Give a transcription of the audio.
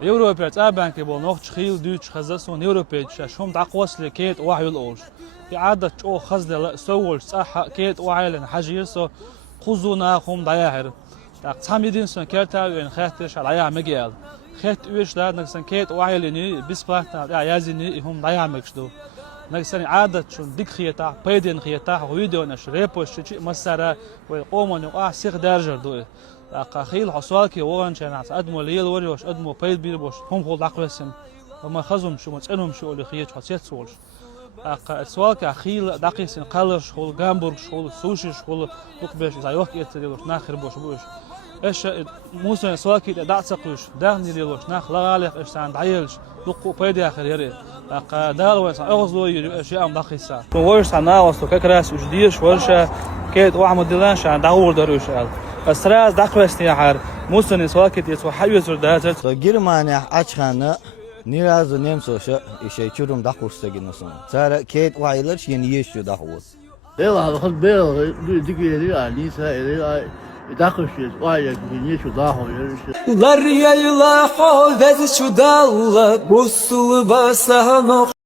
Европа تعبانك بول نوخ خيل دوش خزسون Европا شوم دعقوس لكيت وعي الأولش في عادة أو خزل سوول صح كيت وعي لنا حاجة سو خزونا خم ضياهر تام يدين سن كيرتا وين خاتش على يا مجال خات ويش لا نكسن كيت وعي لني بسبارتا يا يازني هم ضياع مكشدو نكسن عادة شون ديك خيتا بيدين خيتا ويديو نش ريبوش شيء مسارة وقومن سيخ درجة دو خيل حصالك وان شان أدمو ليل وريوش أدمو بيد بيربوش هم خول عقلسم وما خزم شو متسألهم شو اللي خيج حسيت سولش سوالك خيل دقيسن قلش خول جامبورغ خول سوشي خول لقبش زايوك يتديلوش ناخر بوش بوش إيش موسى سوالك دعسقوش دهني ليلوش ناخ لغالق إيش عند عيلش لقو بيد آخر يري دال وين أغزلو يجي أشياء مدقيسة ورش عنا وصل كراس وجديش ورشة كيد وعمد دلانش عند عور دروش قال استراز دقوستي حر موسى سوالك يتسو حيوز ردازت Germania açkanı nirazı nemsoşa işe çürüm daqustagin olsun. Sara Kate Wailer yeni yeşiyor daqus. ايوه خد بالك ديك اللي يعني سائل داخل شيء وايد ينيش وضاحوا Lar yayla hovez şu dalla, bu sulu basama